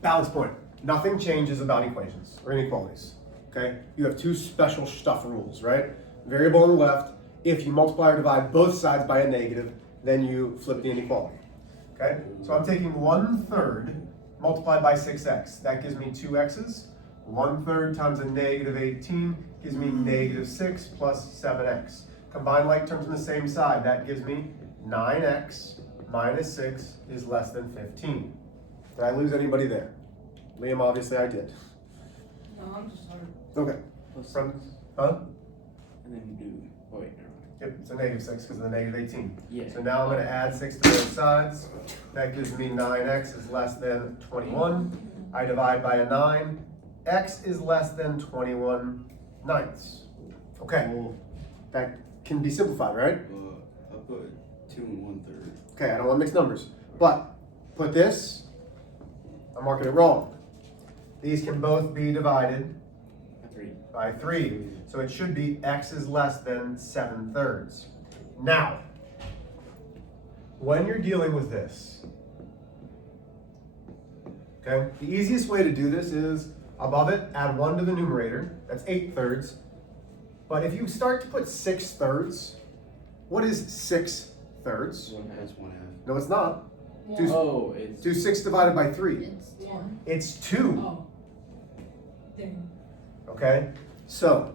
Balance point. Nothing changes about equations or inequalities. Okay? You have two special stuff rules, right? Variable on the left, if you multiply or divide both sides by a negative, then you flip the inequality. Okay? So I'm taking 1/3 multiplied by 6x. That gives me 2x's. 1/3 times a negative 18 gives me negative 6 plus 7x. Combine like terms on the same side. That gives me 9x minus 6 is less than 15. Did I lose anybody there? Liam, obviously I did. No, I'm just hard. Okay. From, huh? And then you do, oh wait, never mind. Yep, it's a negative 6 because of the negative 18. Yeah. So now I'm going to add 6 to both sides. That gives me 9x is less than 21. I divide by a 9. X is less than 21 ninths. Okay, that can be simplified, right? I put 2 1/3. Okay, I don't want to mix numbers. But put this, I'm marking it wrong. These can both be divided by 3. So it should be x is less than 7/3. Now, when you're dealing with this, okay, the easiest way to do this is above it, add 1 to the numerator. That's 8/3. But if you start to put 6/3, what is 6/3? 1/2. No, it's not. One. Oh, it's. Do 6 divided by 3. It's 1. It's 2. Oh. Dang. Okay? So,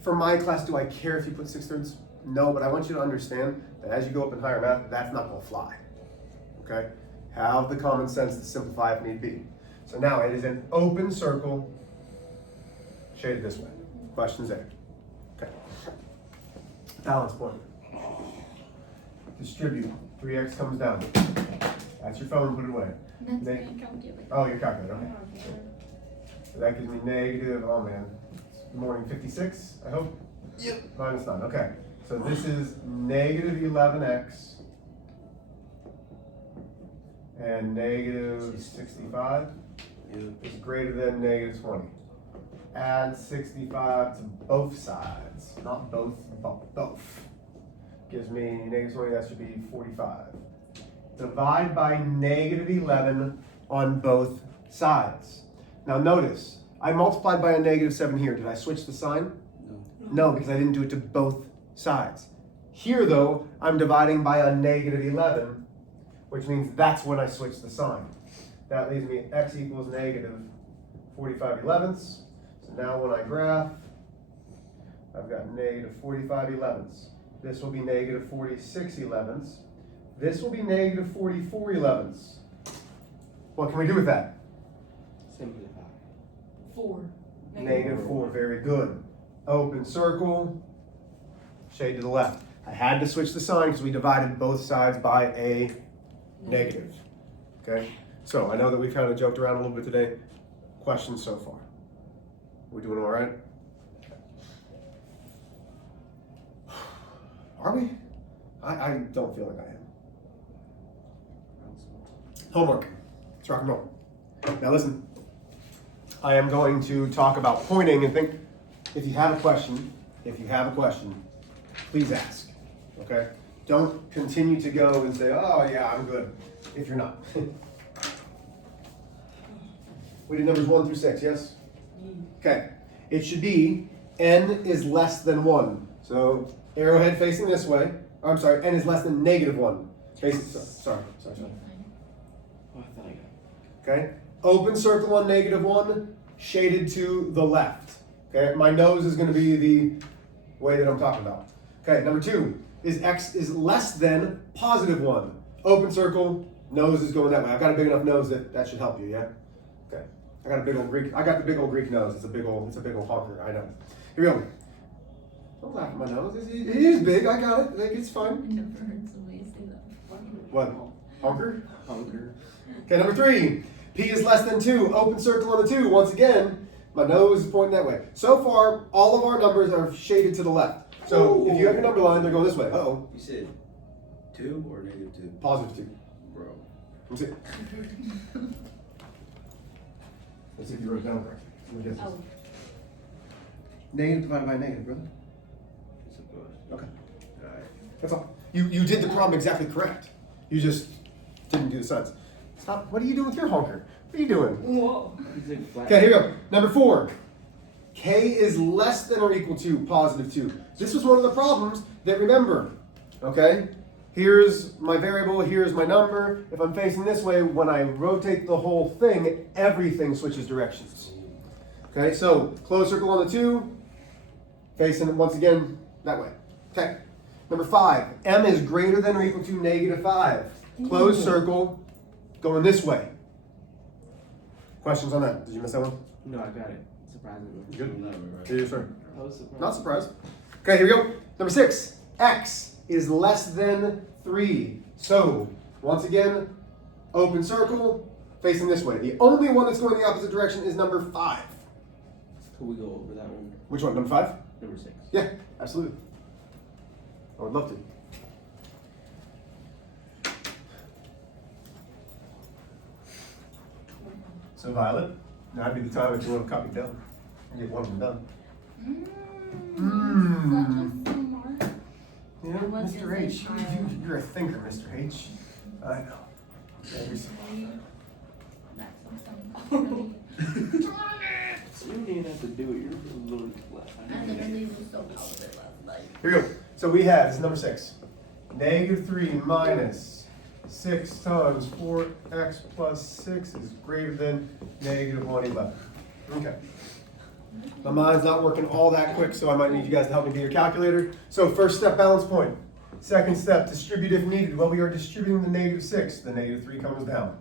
for my class, do I care if you put 6/3? No, but I want you to understand that as you go up in higher math, that's not going to fly. Okay? Have the common sense to simplify if need be. So now it is an open circle shaded this way. Questions there? Okay. Balance point. Distribute. 3x comes down. That's your phone, put it away. That's Neg- my calculator. Oh, your calculator, okay. So that gives me negative, oh man, it's morning 56, I hope? Yep. Minus 9, okay. So this is negative 11x and negative 65 is greater than negative 20. Add 65 to both sides, not both, but both. Gives me negative 20, that should be 45. Divide by negative 11 on both sides. Now notice, I multiplied by a negative 7 here. Did I switch the sign? No, because I didn't do it to both sides. Here though, I'm dividing by a negative 11, which means that's when I switch the sign. That leaves me x equals negative 45/11. So now when I graph, I've got negative 45/11. This will be negative 46/11. This will be negative 44/11. What can we do with that? Simplify. 4. Negative 4, very good. Open circle, shade to the left. I had to switch the sign because we divided both sides by a negative. Okay, so I know that we've kind of joked around a little bit today. Questions so far? We doing all right? Are we? I don't feel like I am. Homework. Let's rock and roll. Now listen, I am going to talk about pointing and think. If you have a question, please ask. Okay? Don't continue to go and say, oh yeah, I'm good, if you're not. We did numbers 1 through 6, yes? Okay. It should be n is less than 1. So arrowhead facing this way. Oh, I'm sorry, n is less than negative 1. Facing, sorry. Oh, I thought I got it. Okay? Open circle on negative 1, shaded to the left. Okay? My nose is going to be the way that I'm talking about. Okay, number 2 is x is less than positive 1. Open circle, nose is going that way. I've got a big enough nose that should help you, yeah? Okay. I got the big old Greek nose. It's a big old honker, I know. Here we go. Don't laugh at my nose. It is big, I got it. Like, it's fine. I never heard somebody say that before. What? Honker? Hunker. Okay, number 3. P is less than 2. Open circle on the 2. Once again, my nose is pointing that way. So far, all of our numbers are shaded to the left. So if you have your number line, they're going this way. Uh-oh. You said 2 or negative 2? Positive 2. Bro. Let's see. Let's see if you wrote it down correctly. Let me guess this. Oh, Negative divided by negative, brother. It's supposed. Okay. Alright. That's all. You did the problem exactly correct. You just didn't do the signs. Stop. What are you doing with your honker? What are you doing? Whoa. He's like flat. Okay, here we go. Number 4. K is less than or equal to positive 2. This was one of the problems that, remember, okay? Here's my variable, here's my number. If I'm facing this way, when I rotate the whole thing, everything switches directions. Okay, so closed circle on the 2, facing it once again that way. Okay, number 5, m is greater than or equal to negative 5. Closed circle going this way. Questions on that? Did you miss that one? No, I got it. Surprisingly. Good. No, right. Yeah, sir. I was surprised. Not surprised. Okay, here we go. Number 6, x is less than 3. So, once again, open circle, facing this way. The only one that's going the opposite direction is number 5. Could we go over that one? Which one, number 5? Number 6. Yeah, absolutely. I would love to. So, Violet, now'd be the time if you want to copy down. You get one of them done. Such a smart. Yeah, I was Mr. gonna H, say child. you're a thinker, Mr. H. I know. Yeah, you're so- That's awesome. You didn't even have to do it. You're a little flat. I literally was so proud of it last night. Here we go. So we have, this is number 6. Negative 3 minus 6 times 4x plus 6 is greater than negative 111. Okay. My mind's not working all that quick, so I might need you guys to help me get your calculator. So first step, balance point. Second step, distribute if needed. Well, we are distributing the negative 6. The negative 3 comes down.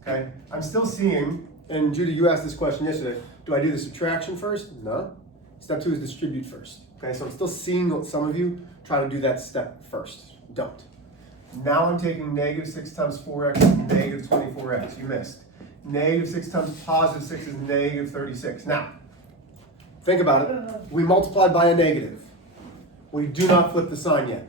Okay? I'm still seeing, and Judy, you asked this question yesterday, do I do the subtraction first? No. Step 2 is distribute first. Okay, so I'm still seeing some of you try to do that step first. Don't. Now I'm taking negative 6 times 4x is negative 24x. You missed. Negative 6 times positive 6 is negative 36. Now, think about it. We multiplied by a negative. We do not flip the sign yet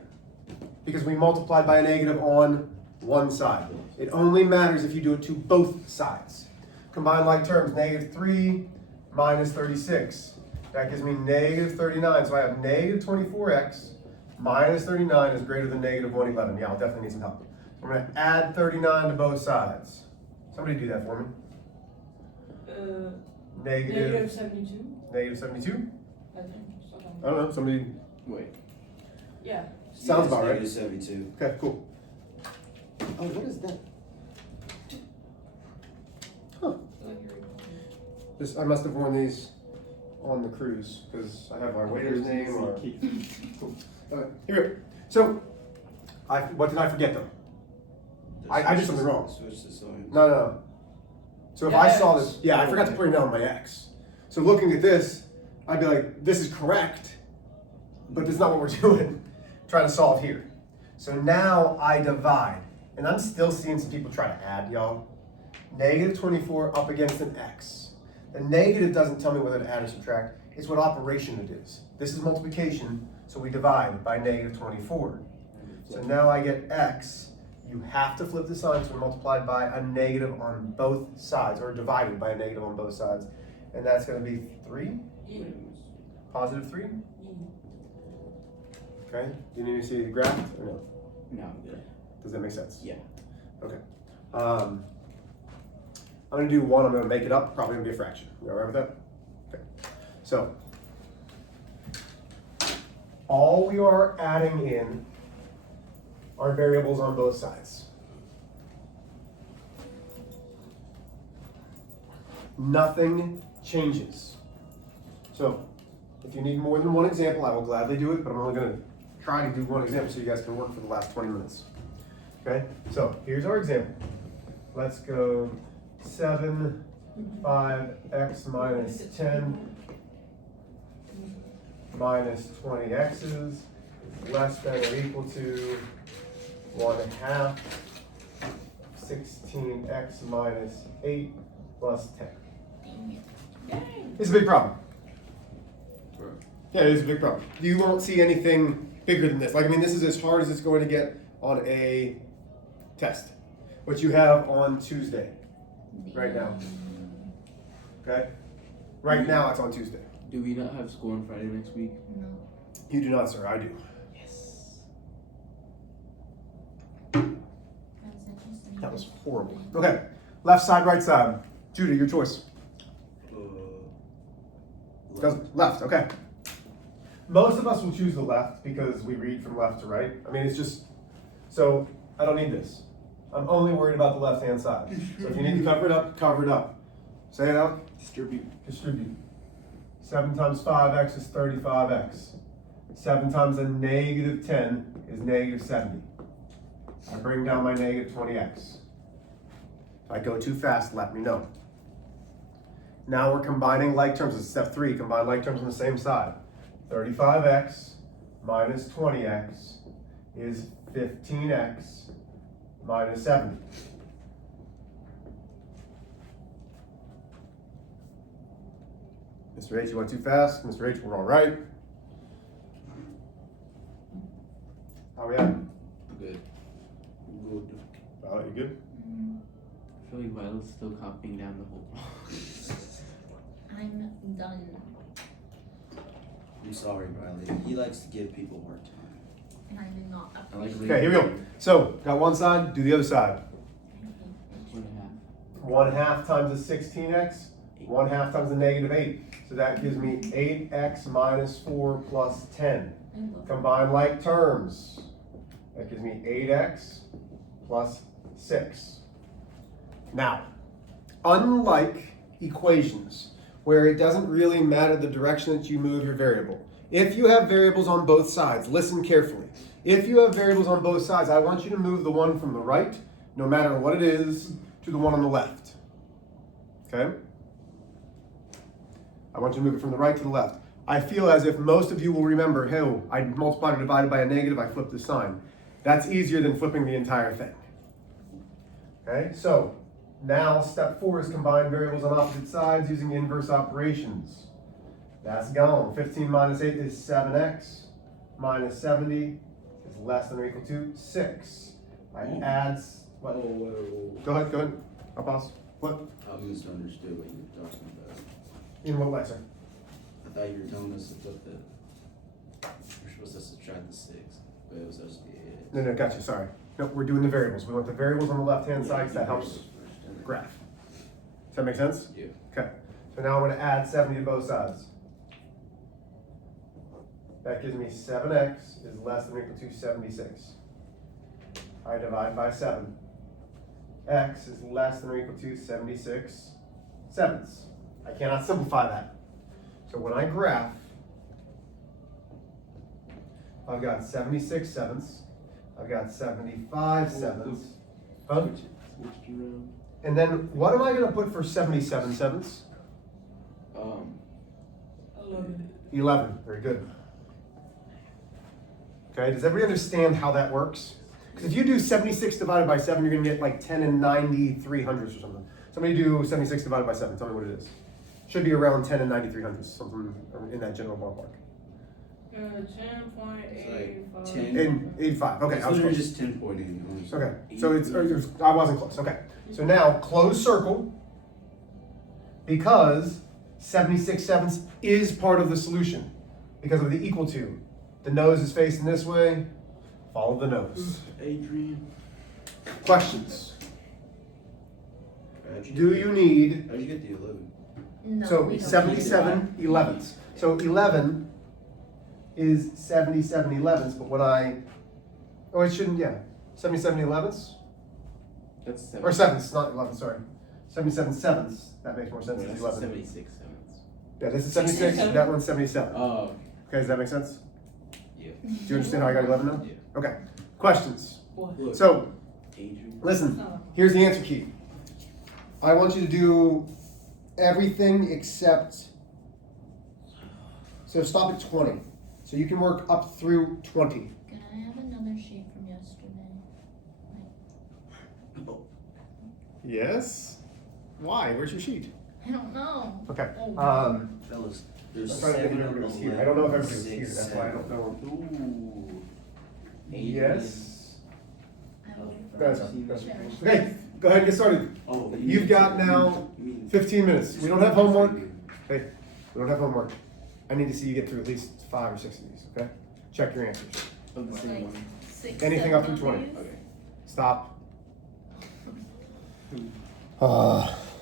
because we multiplied by a negative on one side. It only matters if you do it to both sides. Combine like terms, negative 3 minus 36. That gives me negative 39. So I have negative 24x minus 39 is greater than negative 111. Yeah, I'll definitely need some help. So we're going to add 39 to both sides. Somebody do that for me. Negative 72, Negative 72? I think. Something. I don't know. Somebody. Wait. Yeah. Sounds about right. Negative 72. Okay, cool. Oh, what is that? Huh. This, I must have worn these on the cruise because I have my waiter's name or. Cool. Okay, here we go. So, what did I forget though? I did something wrong. Switch the sign. No. So if Yeah, I saw X. this, yeah, I forgot to put it down on my X. So looking at this, I'd be like, this is correct, but that's not what we're doing. Trying to solve here. So now I divide, and I'm still seeing some people try to add, y'all. Negative 24 up against an X. The negative doesn't tell me whether to add or subtract. It's what operation it is. This is multiplication, so we divide by negative 24. So now I get X. You have to flip the sign, so we're multiplied by a negative on both sides, or divided by a negative on both sides. And that's going to be 3, positive 3. Okay, do you need to see the graph or no? No, I'm good. Does that make sense? Yeah. Okay. I'm going to do 1, I'm going to make it up, probably going to be a fraction. You all right with that? Okay. So, all we are adding in are variables on both sides. Nothing changes. So, if you need more than one example, I will gladly do it, but I'm only going to try to do one example so you guys can work for the last 20 minutes. Okay, so here's our example. Let's go 7, 5x minus 10 minus 20x's less than or equal to 1/2 16x minus 8 plus 10. It's a big problem. Yeah, it is a big problem. You won't see anything bigger than this. Like, I mean, this is as hard as it's going to get on a test. What you have on Tuesday, right now. Okay? Right now, it's on Tuesday. Do we not have school on Friday next week? No. You do not, sir. I do. Yes. That's interesting. That was horrible. Okay, Left side, right side. Judy, your choice. Left, okay. Most of us will choose the left because we read from left to right. I mean, it's just, so I don't need this. I'm only worried about the left-hand side. So if you need to cover it up, cover it up. Say it out. Distribute. Distribute. 7 times 5x is 35x. 7 times a negative 10 is negative 70. I bring down my negative 20x. If I go too fast, let me know. Now we're combining like terms. It's step 3, combine like terms on the same side. 35x minus 20x is 15x minus 70. Mr. H, you went too fast. Mr. H, we're all right. How are we at? Good. Good. Violet, you good? I feel like Violet's still copying down the whole block. I'm done. I'm sorry, Riley. He likes to give people more time. And I did not I like appreciate Okay, here we go. So, got one side, do the other side. 1/2 times a 16x, 1/2 times a negative 8. So that gives me 8x minus 4 plus 10. Combine like terms. That gives me 8x plus 6. Now, unlike equations, where it doesn't really matter the direction that you move your variable, if you have variables on both sides, listen carefully. If you have variables on both sides, I want you to move the one from the right, no matter what it is, to the one on the left. Okay? I want you to move it from the right to the left. I feel as if most of you will remember, hey, I multiplied or divided by a negative, I flipped the sign. That's easier than flipping the entire thing. Okay, so now step 4 is combine variables on opposite sides using inverse operations. That's gone. 15 minus 8 is 7x minus 70 is less than or equal to 6. I add, what? Whoa. Go ahead. I'll pause. What? I misunderstood what you were talking about. In what way, sir? I thought you were telling us to put the. We're supposed to subtract the 6, but it was supposed to be 8. No, gotcha, sorry. No, we're doing the variables. We want the variables on the left-hand side because that helps graph. Does that make sense? Yeah. Okay. So now I'm going to add 70 to both sides. That gives me 7x is less than or equal to 76. I divide by 7. X is less than or equal to 76 sevenths. I cannot simplify that. So when I graph, I've got 76 sevenths. I've got 75 sevenths. Huh? Switched around. And then what am I going to put for 77 sevenths? 11. 11. Very good. Okay, does everybody understand how that works? Because if you do 76 divided by 7, you're going to get like 10 and 93 hundredths or something. Somebody do 76 divided by 7. Tell me what it is. Should be around 10 and 93 hundredths, something in that general ballpark. 10.85. 10. In 85. Okay, It's I was literally close. just 10.8. Okay, so I wasn't close. Okay, so now close circle because 76 sevenths is part of the solution because of the equal to. The nose is facing this way. Follow the nose. Adrian. Questions? How'd you Do get you need How'd you get the 11? No, so we don't 77 11ths? So 11 is 77 11ths, but when it shouldn't, 77 11ths? That's 7. Or sevenths, not 11, sorry. 77 sevenths, that makes more sense than That's 11. 76 sevenths. Yeah, this is 76, that one's 77. Oh, Okay, does that make sense? Yeah. Do you understand how I got 11 now? Yeah. Okay, questions? What? Look. So, Adrian. listen, Oh. here's the answer key. I want you to do everything except, so stop at 20. So you can work up through 20. Can I have another sheet from yesterday? Yes? Why? Where's your sheet? I don't know. Okay, Oh. Fellas, there's I'm trying to think if 7 everybody was here. 11, I don't know if everybody was 6, here, that's why I don't know. Ooh. Yes? I will Go ahead, son. Go ahead. cherish Okay, go ahead and get started. Oh, You've got now 15 minutes. We don't have homework. Hey, we don't have homework. I need to see you get through at least 5 or 6 of these, okay? Check your answers. Of the same one. 6, Anything 7 up to of 20. these? Okay. Stop. Uh,